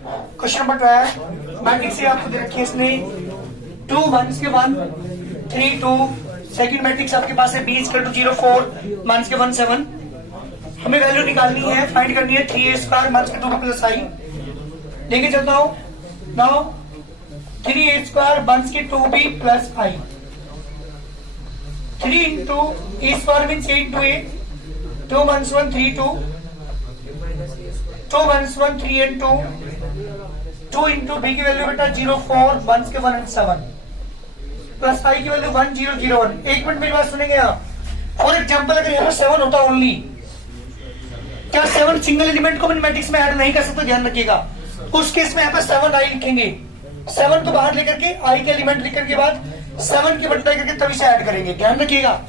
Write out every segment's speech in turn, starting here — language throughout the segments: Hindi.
क्वेश्चन नंबर 12 मैट्रिक्स से आपको दे रखी है इसने 2 1 के 1 3 2। सेकंड मैट्रिक्स आपके पास है b इक्वल टू 0 4 माइनस के 1 7। हमें वैल्यू निकालनी है, फाइंड करनी है 3a स्क्वायर माइनस के 2b प्लस i। लेके चलता हूं नाउ 3a स्क्वायर माइनस के 2b plus i। 3 into a square means 8 into a 2 minus 1 3 2 2 minus 1 3 and 2 2 into b की वैल्यू बेटा 0 4 1 के 1 and 7 प्लस i की वैल्यू 1 0 0 1। एक मिनट मेरी बात सुनेंगे आप। फॉर एग्जांपल अगर यहाँ पर 7 होता ओनली, क्या 7 सिंगल एलिमेंट को मैट्रिक्स में ऐड नहीं कर सकते? ध्यान रखिएगा उस केस में यहाँ पर 7 i लिखेंगे। 7 तो बाहर लेकर के i के एलिमेंट लिखने के बाद 7 की मल्टीप्लाई करके तभी से ऐड करेंगे। ध्यान रखिएगा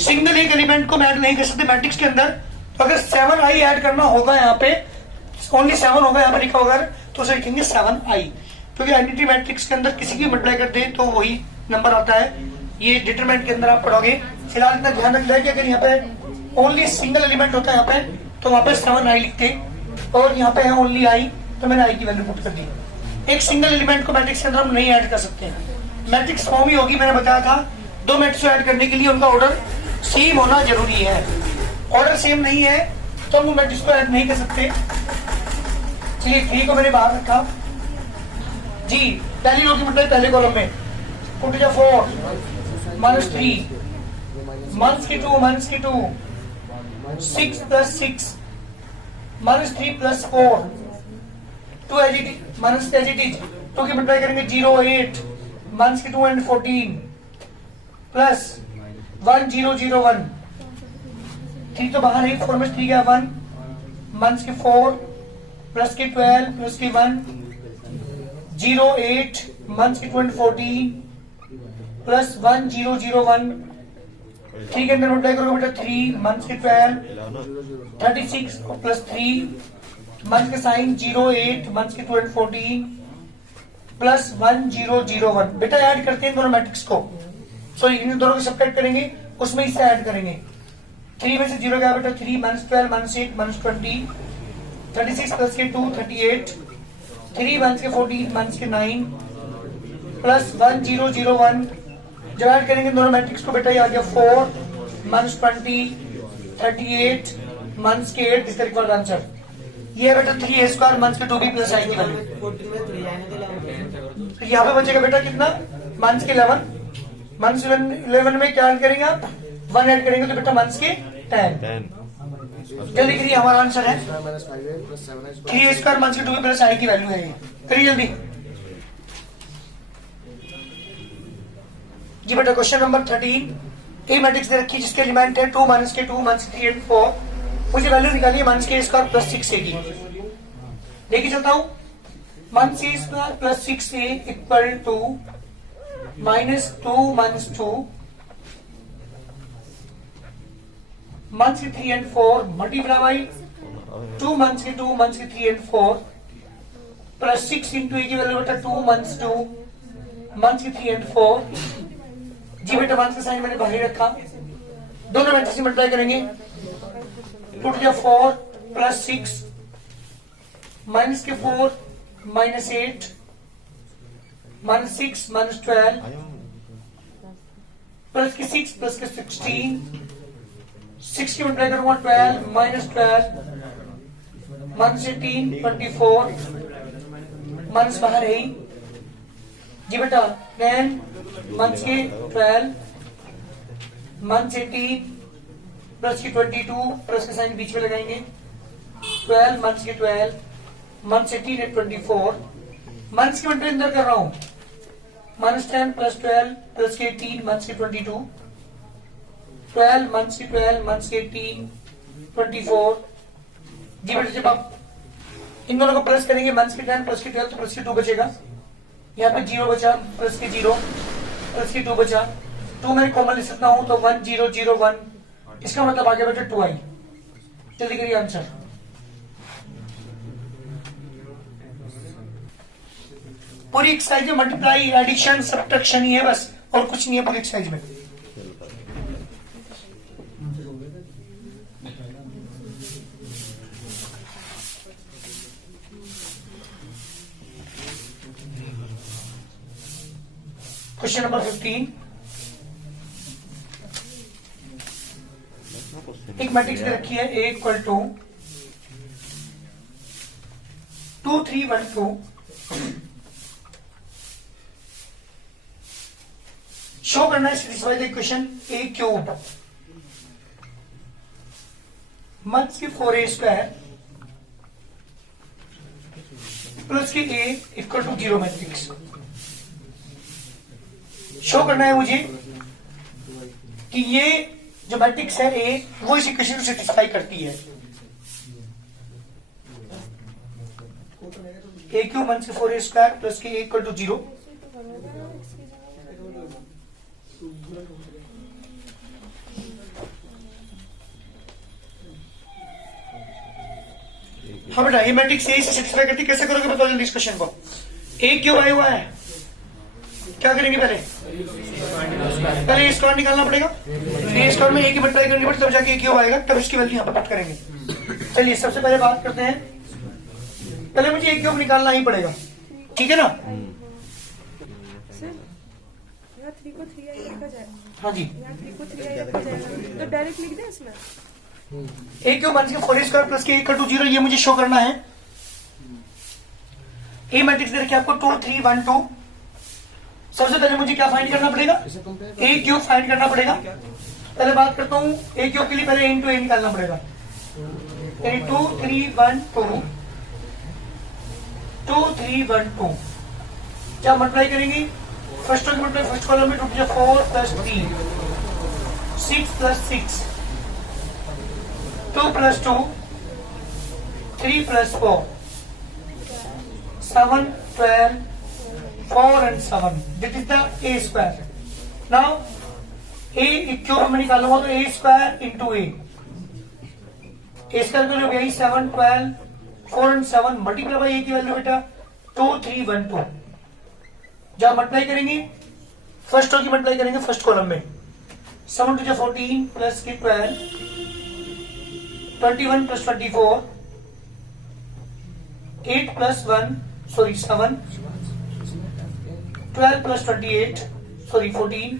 सिंगल एक एलिमेंट को ऐड नहीं कर सकते मैट्रिक्स के अंदर। तो अगर 7 i ऐड करना होगा यहाँ पे ओनली 7 होगा यहाँ पे लिखा होगा तो उसे लिखेंगे 7 i, क्योंकि आइडेंटिटी मैट्रिक्स के अंदर किसी की मल्टीप्लाई कर दे तो वही नंबर आता है। ये डिटरमिनेंट के अंदर आप पढ़ोगे। फिलहाल इतना ध्यान रखना है कि अगर यहाँ पे ओनली सिंगल एलिमेंट होता है यहाँ पे तो वहां पे 7 i लिखते, और यहाँ पे है ओनली i तो मैंने i की वैल्यू पुट कर दी। एक सिंगल एलिमेंट को मैट्रिक्स के अंदर हम नहीं ऐड कर सकते। मैट्रिक्स फॉर्म ही होगी, मैंने बताया था। दो मैट्रिक्स ऐड करने के लिए उनका ऑर्डर सेम होना जरूरी है। ऑर्डर सेम नहीं है तो हम मैट्रिक्स को ऐड नहीं कर सकते। चलिए 3 को मैंने बाहर रखा जी। पहली रो की मतलब पहले कॉलम में पुट जा 4 माइनस 3 माइनस की 2 माइनस की 2 6 plus 6 minus 3 plus 4 2 as it is minus as it is 2 की मल्टीप्लाई करेंगे 0 8 माइनस की 2 and 14 प्लस 1 0 0 1 3 तो बाहर है 4 में 3 गया 1 माइनस के 4 प्लस के 12 प्लस के 1 0 8 माइनस के 2 and 14 प्लस 1 0 0 1 3 के अंदर मल्टीप्लाई करोगे बेटा 3 माइनस के 12 36 प्लस 3 माइनस के साइन 0 8 माइनस के 2 and 14 प्लस 1 0 0 1। बेटा ऐड करते हैं दोनों मैट्रिक्स को, सो इन दोनों को सब्ट्रैक्ट करेंगे, उसमें इससे ऐड करेंगे। 3 में से 0 गया बेटा 3 माइनस 12 माइनस 8 माइनस 20 36 प्लस के 2 38 3 माइनस के 14 माइनस के 9 प्लस 1 0 0 1। जब ऐड करेंगे दोनों मैट्रिक्स को बेटा ये आ गया 4 माइनस 20 38 माइनस के 8। इस तरीके का आंसर ये है बेटा 3a स्क्वायर माइनस के 2b प्लस i की वैल्यू। यहाँ पे बचेगा बेटा कितना माइनस के 11 माइनस 11 में क्या ऐड करेंगे आप 1 ऐड करेंगे तो बेटा माइनस के 10। जल्दी करिए हमारा आंसर है 3a स्क्वायर माइनस के 2b प्लस i की वैल्यू है ये। करिए जल्दी जी बेटा। क्वेश्चन नंबर 13 ए मैट्रिक्स दे रखी है जिसके एलिमेंट है 2 माइनस के 2 माइनस 3 and 4। मुझे वैल्यू निकालिए माइनस के स्क्वायर प्लस 6a की। लेके चलता हूं माइनस के square plus 6a equal to minus 2 minus 2 minus के 3 and 4 मल्टीप्लाई बाई 2 माइनस के 2 माइनस के 3 and 4 प्लस 6 इंटू ए की वैल्यू बेटा 2 माइनस 2 माइनस के 3 and 4 जी बेटा। माइनस का साइन मैंने बाहर रखा, दोनों मैट्रिक्स मल्टीप्लाई करेंगे पुट जा 4 प्लस 6 माइनस के 4 माइनस 8 माइनस 6 माइनस 12 प्लस के 6 प्लस के 16 6 की मल्टीप्लाई करूंगा 12 माइनस 12 माइनस 18 24 माइनस बाहर है जी बेटा 10 माइनस के 12 माइनस 18 प्लस की 22 प्लस के साइन बीच में लगाएंगे 12 माइनस के 12 माइनस 18 है 24 माइनस के मल्टीप्लाई अंदर कर रहा हूं माइनस 10 प्लस 12 प्लस के 18 माइनस के 22 12 माइनस के 12 माइनस के 18 24 जी बेटा। जब आप इन दोनों को प्लस करेंगे माइनस के 10 प्लस के 12 तो प्लस के 2 बचेगा। यहाँ पे 0 बचा प्लस के 0 प्लस के 2 बचा 2 मैं कॉमन ले सकता हूं तो 1 0 0 1। इसका मतलब आ गया बेटा 2i। जल्दी करिए आंसर। पूरी एक्सरसाइज में मल्टीप्लाई एडिशन सब्ट्रैक्शन ही है बस, और कुछ नहीं है पूरी एक्सरसाइज में। क्वेश्चन नंबर 15, एक मैट्रिक्स दे रखी है A इक्वल टू 2 3 1 2, शो करना है satisfy the equation A cube minus की 4A स्क्वायर प्लस की A equal to 0 matrix. Show करना है मुझे कि ये जो मैट्रिक्स है A वो इस इक्वेशन को सेटिस्फाई करती है। A क्यूब माइनस की 4A स्क्वायर प्लस की A इक्वल टू 0। हाँ बेटा, ये मैट्रिक्स A से सेटिस्फाई करती है। कैसे करोगे बताओ जल्दी इस क्वेश्चन को। A क्यूब आया हुआ है, क्या करेंगे पहले A स्क्वायर निकालना पड़ेगा। A स्क्वायर में A की मल्टीप्लाई करनी पड़ेगी तब जाके A क्यूब आएगा, तब इसकी वैल्यू यहाँ पर पुट करेंगे। चलिए सबसे पहले बात करते हैं, पहले मुझे A क्यूब निकालना ही पड़ेगा, ठीक है ना। हाँ जी, तो डायरेक्ट लिख दे इसमें A क्यूब माइनस के 4A स्क्वायर प्लस के इक्वल टू 0, ये मुझे शो करना है। A मैट्रिक्स दे रखिए आपको 2 3 1 2। सबसे पहले मुझे क्या फाइंड करना पड़ेगा, A क्यूब फाइंड करना पड़ेगा। पहले बात करता हूँ A क्यूब के लिए, पहले इंटू A निकालना पड़ेगा। 2 3 1 2 2 3 1 2, क्या मल्टीप्लाई करेंगे, फर्स्ट की मल्टीप्लाई फर्स्ट कॉलम में 4 plus 3 6 plus 6 2 plus 2 3 plus 4 7 12 4 and 7, this is the A square. Now A cube में निकालूंगा तो A square into A square की value 7 12 4 and 7 multiply by A की वैल्यू बेटा 2 3 1 2। जब मल्टीप्लाई करेंगे फर्स्ट रो की मल्टीप्लाई करेंगे फर्स्ट कॉलम में, 7 टू 14 प्लस की 12 21 plus 24 8 plus 1 sorry 7 12 plus 28 sorry 14।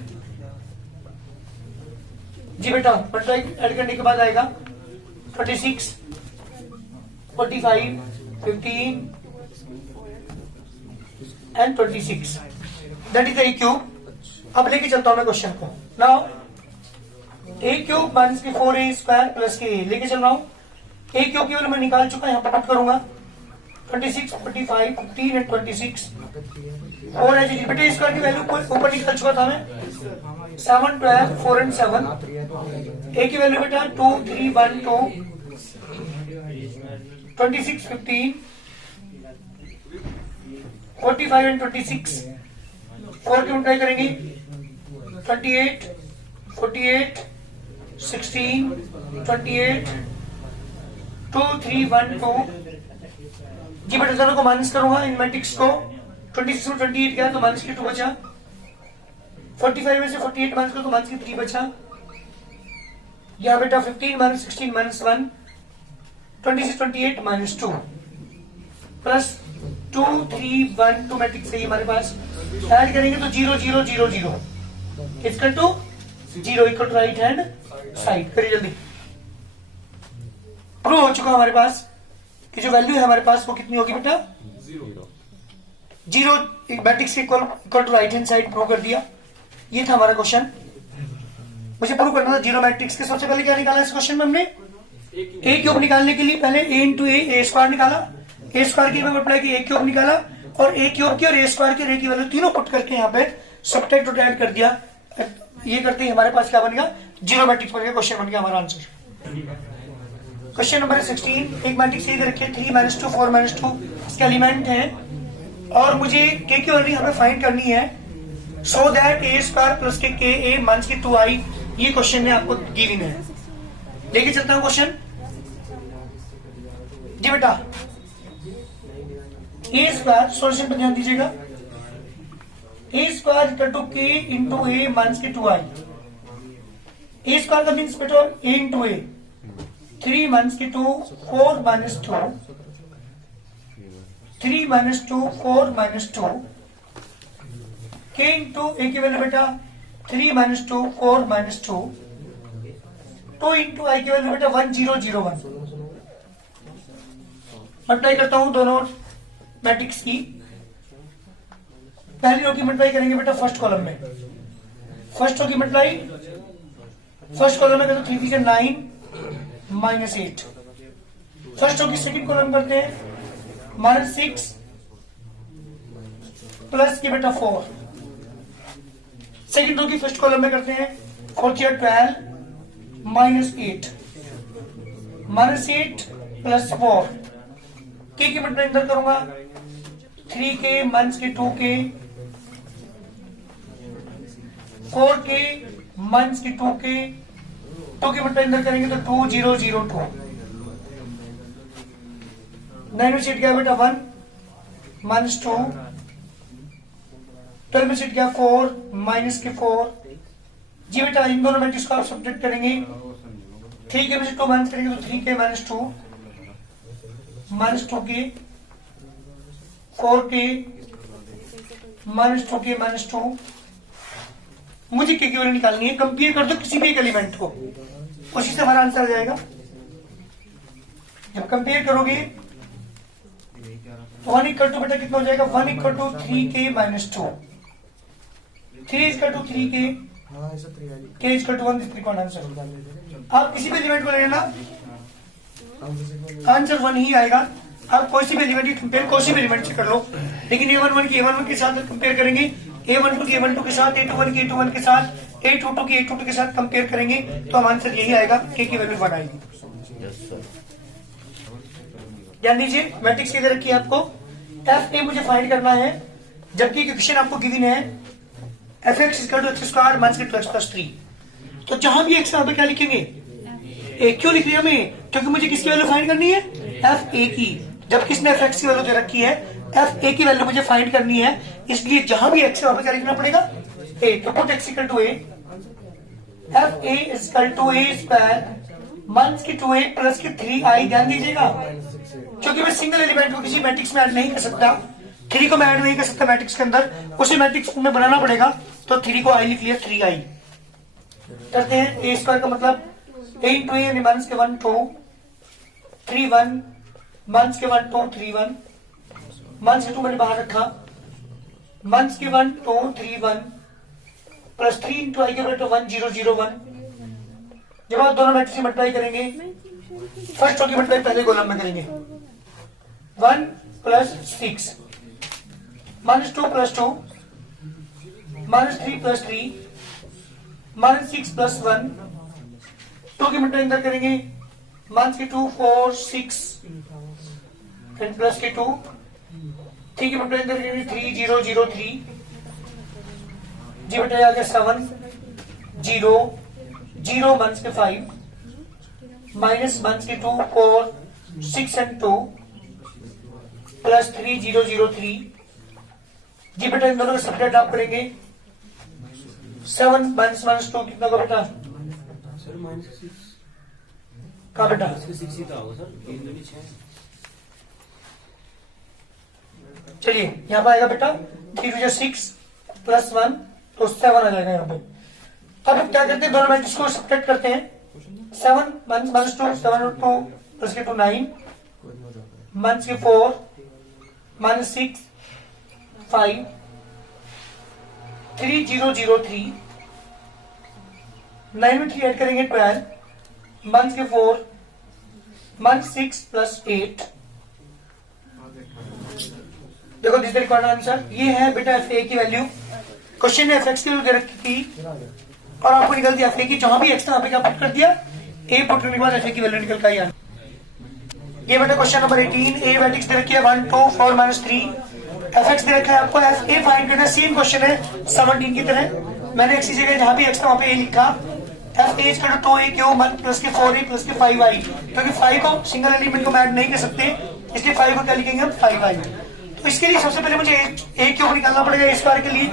जी बेटा मल्टीप्लाई ऐड करने के बाद आएगा 26 45 15 and 26, that is A cube. अब लेके चलता हूं मैं क्वेश्चन को। नाउ A क्यूब माइनस के 4A स्क्वायर प्लस के A लेके चल रहा हूं। A क्यूब की वैल्यू मैं निकाल चुका, यहाँ पर पुट करूंगा 26 45 15 एंड 26 और है जी बेटे स्क्वायर की वैल्यू ऊपर निकाल चुका था मैं 7 12 4 एंड 7। A की वैल्यू बेटा 2 3 1 2 26 15 45 एंड 26 4 की मल्टीप्लाई करेंगे 28 48 16 28 2 3 1 2। जी बेटा दोनों को माइनस करूंगा इन मैट्रिक्स को, 26 में 28 गया तो माइनस की 2 बचा, 45 में से 48 माइनस करो तो माइनस की 3 बचा। यहाँ बेटा 15 minus 16 minus 1 26 28 minus 2 plus 2 3 1 2 matrix है हमारे पास। ऐड करेंगे तो 0 0 0 0 equal to 0 equal to right hand side. करिए जल्दी, प्रूव हो चुका हमारे पास कि जो वैल्यू है हमारे पास वो कितनी होगी बेटा 0 matrix equal to right hand side prove कर दिया। ये था हमारा क्वेश्चन, मुझे प्रूव करना था 0 मैट्रिक्स के। सबसे पहले क्या निकाला इस क्वेश्चन में हमने, A क्यूब निकालने के लिए पहले A इंटू A स्क्वायर निकाला, A स्क्वायर की मल्टीप्लाई की A क्यूब निकाला और A क्यूब की और A स्क्वायर की की वैल्यू तीनों पुट करके यहाँ पे सब्ट्रैक्ट और ऐड कर दिया। ये करते ही हमारे पास क्या बन गया 0 मैट्रिक्स बन गया, क्वेश्चन बन गया हमारा आंसर। क्वेश्चन नंबर 16, एक मैट्रिक्स ये रखिए 3 - 2 4 - 2 इसके एलिमेंट है और मुझे K की वैल्यू हमें फाइंड करनी है so that A square plus के A माइनस की 2i, ये क्वेश्चन में आपको गिवन है। लेके चलता हूं क्वेश्चन। जी बेटा A स्क्वायर सॉल्यूशन पर ध्यान दीजिएगा, A square equal to K into A minus की 2i। A स्क्वायर का मीन्स बेटा A into A 3 minus 2 4 minus 2 3 minus 2 4 minus 2 k into A की वैल्यू बेटा 3 माइनस 2 4 माइनस 2 2 इंटू आई की वैल्यू बेटा 1001 मल्टीप्लाई करता हूं दोनों मैट्रिक्स की। पहली रो की मल्टीप्लाई करेंगे बेटा फर्स्ट कॉलम में, फर्स्ट रो की मल्टीप्लाई फर्स्ट कॉलम में करें 3 3 9 माइनस 8। फर्स्ट रो की सेकंड कॉलम करते हैं माइनस 6 प्लस की बेटा 4। सेकंड रो की फर्स्ट कॉलम में करते हैं 4 12 माइनस 8 प्लस 4 के की मल्टीप्लाई अंदर करूंगा 3k माइनस के 2k 4k माइनस के 2k 2 की मल्टीप्लाई अंदर करेंगे तो 2 0 0 2 9 में सीट गया बेटा 1 माइनस 2 12 में सीट गया 4 माइनस के 4 जी बेटा इन दोनों मैट्रिक्स को आप सब्ट्रैक्ट करेंगे 3k में से 2 माइनस करेंगे तो 3k minus 2 minus 2k 4k minus 2k minus 2। मुझे के की वैल्यू निकालनी है, कंपेयर कर दो किसी भी एक एलिमेंट को, उसी से हमारा आंसर आ जाएगा। जब कंपेयर करोगे तो 1 इक्वल टू बेटा कितना हो जाएगा 1 equal to 3k minus 2 3 equal to 3k k equal to 1 त्रिकोण आंसर। आप किसी भी एलिमेंट को ले लेना आंसर 1 ही आएगा। आप कोई सी भी एलिमेंट की कंपेयर कोई सी भी एलिमेंट से कर लो, लेकिन a11 की a11 के साथ कंपेयर करेंगे, a12 की a12 के साथ, a21 की a21 के साथ, a22 की a22 के साथ कंपेयर करेंगे तो हम आंसर यही आएगा k की वैल्यू 1 आएगी। ध्यान दीजिए मैट्रिक्स की रखी है आपको f a मुझे फाइंड करना है, जबकि इक्वेशन आपको गिवन है f(x) = x² माइनस 2x + 3। तो जहां भी x वहां पे क्या लिखेंगे a। क्यों लिख रही है हमें, क्योंकि मुझे किसकी वैल्यू फाइंड करनी है f a की, जब किसने f(x) की वैल्यू दे रखी है f a की वैल्यू मुझे फाइंड करनी है, इसलिए जहां भी x है वहां पे क्या लिखना पड़ेगा a। तो put x = a f a = a² minus की 2a प्लस की 3i। ध्यान दीजिएगा क्योंकि मैं सिंगल एलिमेंट को किसी मैट्रिक्स में ऐड नहीं कर सकता, 3 को मैं ऐड नहीं कर सकता मैट्रिक्स के अंदर, उसे मैट्रिक्स में बनाना पड़ेगा, तो 3 को i लिख लिया 3i। करते हैं a² का मतलब a into a माइनस के 1 2 3 1 माइनस के 1 2 3 1 माइनस के 2 मैंने बाहर रखा माइनस के 1 2 3 1 प्लस 3 इंटू आई के बेटा 1 0 0 1। जब आप दोनों मैट्रिक्स मल्टीप्लाई करेंगे फर्स्ट रो की मल्टीप्लाई पहले कॉलम में करेंगे 1 plus 6 minus 2 plus 2 minus 3 plus 3 minus 6 plus 1 2 की मल्टीप्लाई अंदर करेंगे माइनस के 2 4 6 फिर प्लस के 2 3 की मल्टीप्लाई अंदर करेंगे 3 0 0 3 जी बेटा आ गया 7 0 0 माइनस के 5 माइनस माइनस के 2 4 6 एंड 2 प्लस 3 0 0 3 जी बेटा इन दोनों का सब्ट्रैक्ट आप करेंगे 7 माइनस माइनस 2 कितना का बेटा सर माइनस 6 का बेटा 6 ही तो होगा सर, 3 2 6। चलिए यहाँ पर आएगा बेटा 3 2 6 प्लस 1 तो 7 आ जाएगा यहाँ पे। अब हम क्या करते हैं दोनों मैट्रिक्स को सब्ट्रैक्ट करते हैं 7 माइनस माइनस 2 7 और 2 प्लस के 2 9 माइनस के 4 माइनस 6 5 3 0 0 3 9 में 3 ऐड करेंगे 12 माइनस के 4 माइनस 6 प्लस 8। देखो दिस द आंसर, ये है बेटा एफ ए की वैल्यू। क्वेश्चन ने एफ(x) की वैल्यू दे रखी थी और आपको निकल दिया एफ ए की, जहां भी x था वहां पे क्या पुट कर दिया a पुट करने के बाद एफ ए की वैल्यू निकल कर आई। ये बेटा क्वेश्चन नंबर 18 a मैट्रिक्स दे रखी है 1 2 4 3 एफ(x) दे रखा है आपको एफ ए फाइंड करना। सेम क्वेश्चन है 17 की तरह, मैंने x की जगह जहां भी x था वहां पे a लिखा। F A equal to 2a क्यों 1 प्लस के 4a प्लस के 5i, क्योंकि 5 को सिंगल एलिमेंट को ऐड नहीं कर सकते, इसलिए 5 को क्या लिखेंगे हम 5i। तो इसके लिए सबसे पहले मुझे ए क्यूब निकालना पड़ेगा, ए स्क्वायर के लिए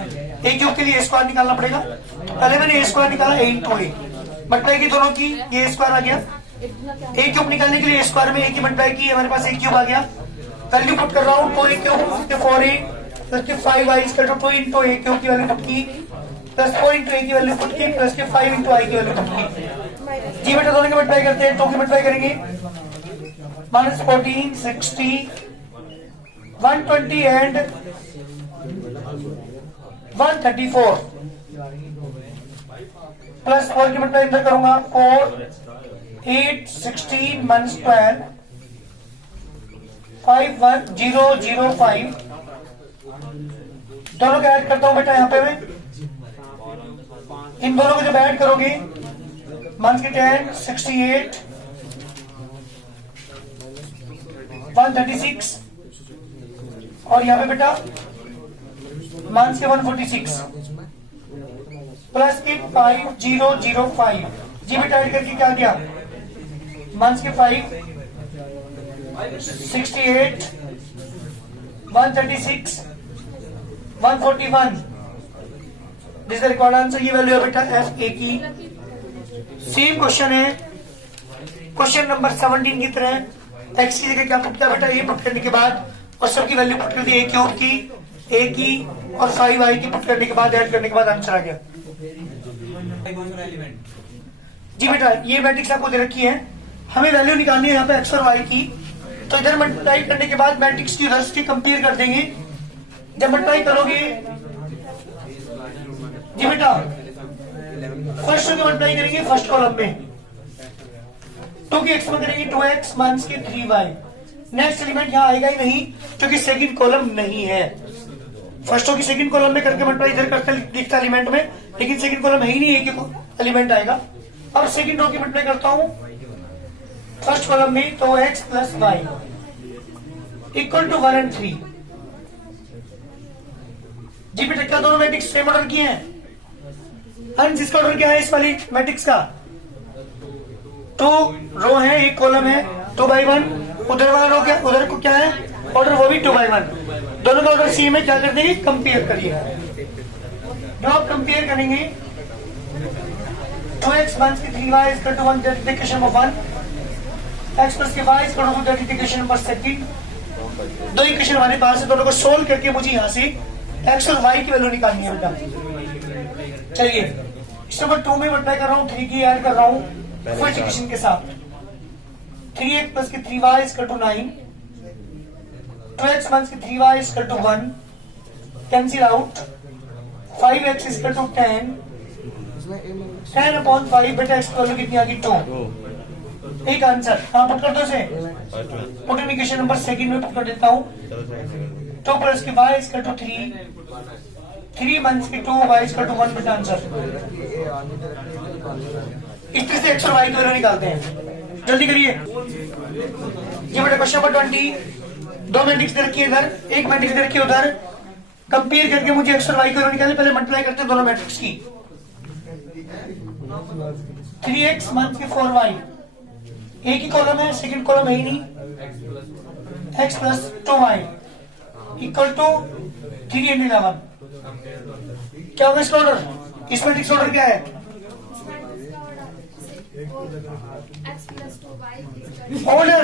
ए क्यूब के लिए ए स्क्वायर निकालना पड़ेगा। पहले मैंने ए स्क्वायर निकाला a इंटू ए, मल्टीप्लाई की दोनों की, ये ए स्क्वायर आ गया। ए क्यूब निकालने के लिए ए स्क्वायर में ए की मल्टीप्लाई की, हमारे पास ए क्यूब आ गया। वैल्यू पुट कर रहा हूँ 2a क्यूब 4a प्लस के 5y equal to 2 into A Q की वैल्यू पुट की प्लस 4 इंटू ए की वैल्यू पुट की प्लस के 5 इंटू आई की वैल्यू पुट की। जी बेटा दोनों की मल्टीप्लाई करते हैं, 2 की मल्टीप्लाई करेंगे -14 60 120 एंड 134 प्लस 4 की मल्टीप्लाई इधर करूंगा 4 8 16 -12 51005 दोनों को ऐड करता हूं बेटा यहाँ पे मैं। इन दोनों को जब ऐड करोगे मंथ के 10 68 136 और यहाँ पे बेटा मंथ के 146 प्लस के 5005। जी बेटा ऐड करके क्या गया मंथ के 5 68 136 141 this is the required answer. ये वैल्यू है बेटा एफ ए की। सेम क्वेश्चन है क्वेश्चन नंबर 17 की तरह एक्स की जगह क्या पुट किया बेटा ए पुट करने के बाद और सबकी वैल्यू पुट कर दी ए क्यूब की ए की और 5y की पुट करने के बाद ऐड करने के बाद आंसर आ गया। जी बेटा ये मैट्रिक्स आपको दे रखी है, हमें वैल्यू निकालनी है यहाँ पे एक्स और वाई की, तो इधर मल्टीप्लाई करने के बाद मैट्रिक्स की उधर की कंपेयर कर देंगे। जब मल्टीप्लाई करोगे जी बेटा फर्स्ट की मल्टीप्लाई करेंगे फर्स्ट कॉलम में 2 की एक्स में करेंगे 2x माइनस के 3y। नेक्स्ट एलिमेंट यहाँ आएगा ही नहीं क्योंकि सेकंड कॉलम नहीं है। फर्स्टों की सेकंड कॉलम में करके मल्टीप्लाई इधर करते दिखता एलिमेंट में, लेकिन सेकंड कॉलम है ही नहीं, एक एलिमेंट आएगा। अब सेकंड रो की मल्टीप्लाई करता हूं फर्स्ट कॉलम में, तो x plus Y equal to 1 and 3। जी बेटा क्या दोनों मैट्रिक्स सेम ऑर्डर किए हैं? अंश जिसका ऑर्डर क्या है इस वाली मैट्रिक्स का 2 रो है, एक कॉलम है 2/1, उधर वाला रो क्या उधर को क्या है ऑर्डर वो भी 2/1, दोनों का ऑर्डर सेम है। क्या कर देंगे कंपेयर करिए। जो आप कंपेयर करेंगे 2x माइनस के 3y equal to 1 that is equation number 1, x plus के y equal to that is equation number 2। दो इक्वेशन हमारे पास है, दोनों को सोल्व करके मुझे यहाँ से x और y की वैल्यू निकालनी है बेटा। चलिए इस नंबर 2 में मल्टीप्लाई कर रहा हूँ 3 की ऐड कर रहा हूँ फर्स्ट इक्वेशन के साथ 3x प्लस के 3y equal to 9, 2x minus के 3y equal to 1 cancel out, 5x equal to 10 10/5 बेटा x की वैल्यू कितनी आ गई 2। एक आंसर हाँ पुट कर दो से पुट इन इक्वेशन नंबर 2 में पुट कर देता हूँ 2 प्लस के y इक्वल टू 3 माइनस के 2y इक्वल टू 1 बेटा आंसर। इस तरह से x और y की वैल्यू निकालते हैं, जल्दी करिए। ये बेटा क्वेश्चन नंबर 20 दो मैट्रिक्स दे रखी है इधर, एक मैट्रिक्स दे रखी है उधर, कंपेयर करके मुझे x और y की वैल्यू निकालनी। पहले मल्टीप्लाई करते हैं दोनों मैट्रिक्स की 3x माइनस के 4y, एक ही कॉलम है सेकंड कॉलम है ही नहीं, x plus 2y equal to 3 and 11। क्या होगा इसका ऑर्डर? इस मैट्रिक्स ऑर्डर क्या है? ऑर्डर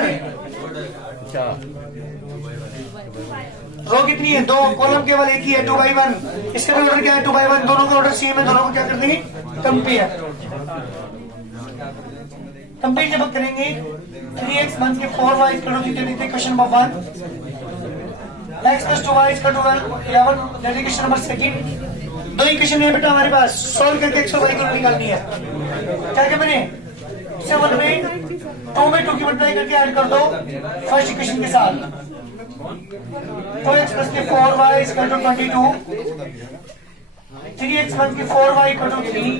रो कितनी है? 2, कॉलम केवल एक ही है 2/1। इसका भी ऑर्डर क्या है 2/1, दोनों का ऑर्डर सेम है, दोनों को क्या कर देंगे कंपेयर। कंपेयर जब करेंगे 3x माइनस के 4y equal to question number 1, x plus 2y equal to 11 that is question number 2। दो इक्वेशन है बेटा हमारे पास, सॉल्व करके x और y को निकालनी है। क्या क्या मैंने 7 में 2 में 2 की मल्टीप्लाई करके ऐड कर दो फर्स्ट इक्वेशन के साथ, 2x प्लस के 4y equal to 22, 3x minus के 4y equal to 3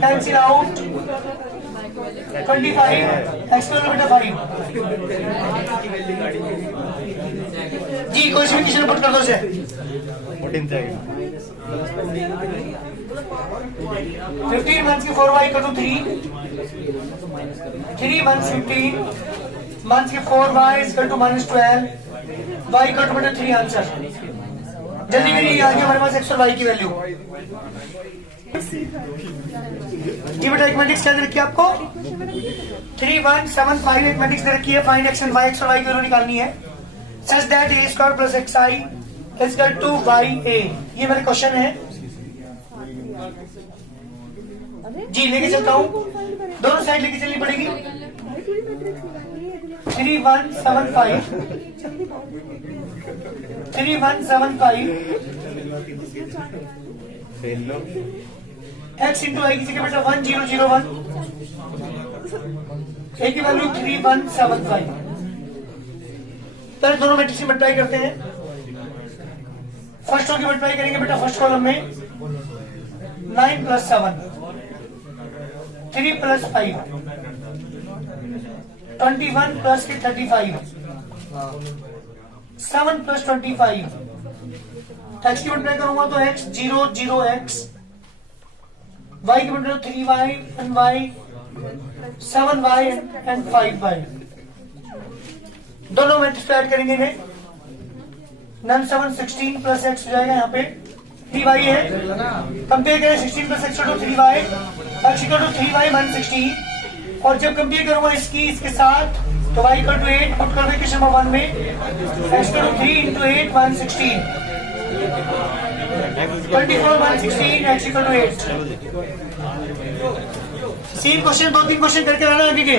cancel out 25 x square बेटा 5। जी कोई सी इक्वेशन पुट कर दो से 15 माइनस के 4y equal to 3 minus 15 minus के 4y equal to -12 y equal to 3 answer. जल्दी करिए आगे हमारे पास x और y की वैल्यू। जी बेटा एक मैट्रिक्स क्या दे रखी है आपको 3 1 7 5 एक मैट्रिक्स दे रखी है, find x and y, x और y की वैल्यू निकालनी है such that a square plus xi is equal to Y A. ये मेरा क्वेश्चन है अरे जी, लेके चलता हूँ, कौन फाइंड करेगा? दोनों साइड लेके चलनी पड़ेगी। भाई पूरी मैट्रिक्स निकालनी है इतनी 3175 जल्दी बहुत 3175 फेल लो। x इंटू आई की जगह बेटा 1001, a की वैल्यू 3175। पहले दोनों मैट्रिक्स की मल्टीप्लाई करते हैं। फर्स्ट रो की मल्टीप्लाई करेंगे बेटा फर्स्ट कॉलम में 9 प्लस 7 3 प्लस 5 21 प्लस के 35 7 प्लस 25 x की मल्टीप्लाई करूंगा तो x 0 0 x, y की multiply 3y and y 7y and 5y। दोनों मैट्रिक्स ऐड करेंगे इन्हें, 9 7 16 प्लस x हो जाएगा, यहाँ पे 3y है। कंपेयर करें 16 plus x to 3y, x equal to 3y minus 16। और जब कंपेयर करूंगा इसके साथ तो y इक्वल टू 8 पुट कर दे क्वेश्चन नंबर 1 में, x equal to 3 into 8 minus 16 24 minus 16 x equal to 8। Same question 2-3 question करके आना आगे के।